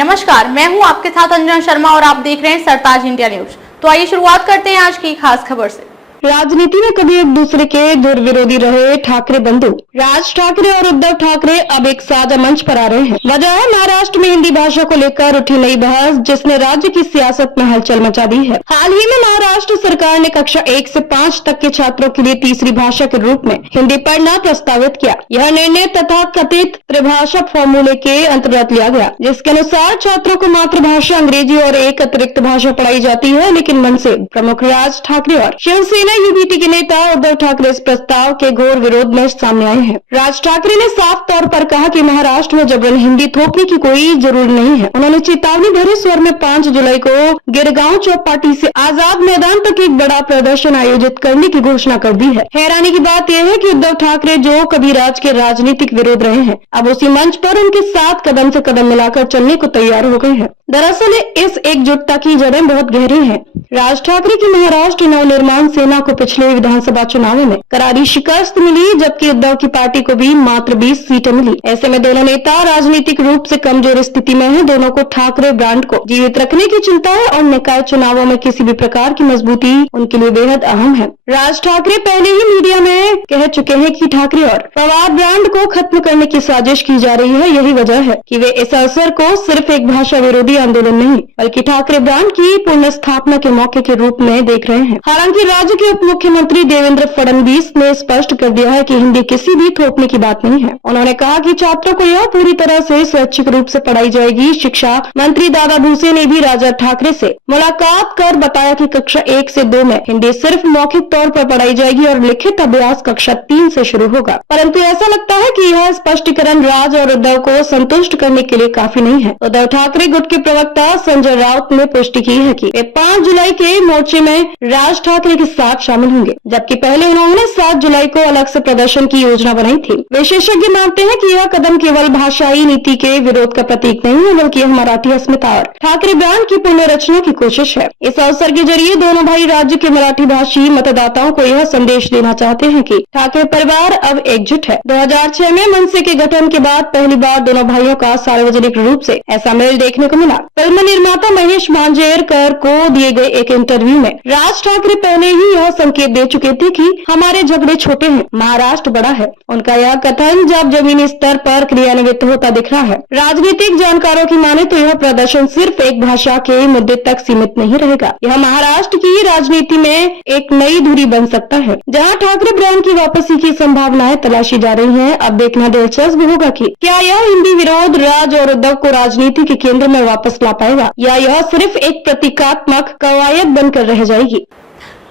नमस्कार, मैं हूं आपके साथ अंजना शर्मा और आप देख रहे हैं सरताज इंडिया न्यूज। तो आइए शुरुआत करते हैं आज की खास खबर से। राजनीति में कभी एक दूसरे के दुर्विरोधी रहे ठाकरे बंधु राज ठाकरे और उद्धव ठाकरे अब एक साझा मंच पर आ रहे हैं। वजह है महाराष्ट्र में हिंदी भाषा को लेकर उठी नई बहस, जिसने राज्य की सियासत में हलचल मचा दी है। हाल ही में महाराष्ट्र सरकार ने कक्षा 1 से 5 तक के छात्रों के लिए तीसरी भाषा के रूप में हिंदी पढ़ना प्रस्तावित किया। यह निर्णय तथा कथित त्रिभाषा फॉर्मूले के अंतर्गत लिया गया, जिसके अनुसार छात्रों को मातृभाषा अंग्रेजी और एक अतिरिक्त भाषा पढ़ाई जाती है। लेकिन मनसे प्रमुख राज ठाकरे और शिवसेना यूबीटी के नेता उद्धव ठाकरे इस प्रस्ताव के घोर विरोध में सामने आए हैं। राज ठाकरे ने साफ तौर पर कहा कि महाराष्ट्र में जबरन हिंदी थोपने की कोई जरूरत नहीं है। उन्होंने चेतावनी भरे स्वर में 5 जुलाई को गिरगांव चौपाटी से आजाद मैदान तक एक बड़ा प्रदर्शन आयोजित करने की घोषणा कर दी है। हैरानी की बात यह है कि उद्धव ठाकरे, जो कभी राज के राजनीतिक विरोध रहे हैं, अब उसी मंच पर उनके साथ कदम से कदम मिलाकर चलने को तैयार हो गए हैं। दरअसल इस एकजुटता की जड़ें बहुत गहरी हैं। राज ठाकरे की महाराष्ट्र नवनिर्माण सेना को पिछले विधानसभा चुनावों में करारी शिकस्त मिली, जबकि उद्धव की पार्टी को भी मात्र 20 सीटें मिली। ऐसे में दोनों नेता राजनीतिक रूप से कमजोर स्थिति में हैं। दोनों को ठाकरे ब्रांड को जीवित रखने की चिंता है और निकाय चुनावों में किसी भी प्रकार की मजबूती उनके लिए बेहद अहम है। राज ठाकरे पहले ही मीडिया में कह चुके हैं कि ठाकरे और पवार ब्रांड को खत्म करने की साजिश की जा रही है। यही वजह है कि वे इस अवसर को सिर्फ एक भाषा विरोधी आंदोलन नहीं, बल्कि ठाकरे ब्रांड की पुनर्स्थापना के मौके के रूप में देख रहे हैं। हालांकि राज्य के उप मुख्यमंत्री देवेंद्र फडणवीस ने स्पष्ट कर दिया है कि हिंदी किसी भी थोपने की बात नहीं है। उन्होंने कहा कि छात्रों को यह पूरी तरह से स्वैच्छिक रूप से पढ़ाई जाएगी। शिक्षा मंत्री दादा भूसे ने भी राजा ठाकरे से मुलाकात कर बताया कि कक्षा 1 से 2 में हिंदी सिर्फ मौखिक तौर पर पढ़ाई जाएगी और लिखित अभ्यास कक्षा 3 से शुरू होगा। परंतु ऐसा लगता है कि यह स्पष्टीकरण राज और उद्धव को संतुष्ट करने के लिए काफी नहीं है। उद्धव ठाकरे गुट के प्रवक्ता संजय राउत ने पुष्टि की है कि वे 5 जुलाई के मोर्चे में राज ठाकरे के साथ शामिल होंगे, जबकि पहले उन्होंने 7 जुलाई को अलग से प्रदर्शन की योजना बनाई थी। विशेषज्ञ मानते हैं कि यह कदम केवल भाषाई नीति के विरोध का प्रतीक नहीं है, बल्कि यह मराठी अस्मिता और ठाकरे ब्रांड की पुनर्रचना की कोशिश है। इस अवसर के जरिए दोनों भाई राज्य के मराठी भाषी मतदाताओं को यह संदेश देना चाहते हैं कि ठाकरे परिवार अब एकजुट है। 2006 में मनसे के गठन के बाद पहली बार दोनों भाइयों का सार्वजनिक रूप से ऐसा मेल देखने को मिला। फिल्म निर्माता महेश मांजरेकर को दिए गए एक इंटरव्यू में राज ठाकरे पहले ही यह संकेत दे चुके थे कि हमारे झगड़े छोटे हैं, महाराष्ट्र बड़ा है। उनका यह कथन जब जमीनी स्तर पर क्रियान्वित होता दिख रहा है। राजनीतिक जानकारों की माने तो यह प्रदर्शन सिर्फ एक भाषा के मुद्दे तक सीमित नहीं रहेगा। यह महाराष्ट्र की राजनीति में एक नई धुरी बन सकता है, जहां ठाकरे ब्रांड की वापसी की संभावनाएं तलाशी जा रही हैं। अब देखना दिलचस्प होगा कि क्या यह हिंदी विरोध राज और उद्धव को राजनीति के केंद्र में वापस ला पाएगा, या यह सिर्फ एक प्रतीकात्मक कवायद बनकर रह जाएगी।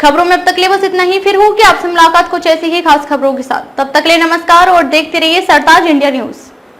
खबरों में अब तक ले बस इतना ही। फिर होगी आपसे मुलाकात कुछ ऐसी ही खास खबरों के साथ। तब तक ले नमस्कार और देखते रहिए सरताज इंडिया न्यूज।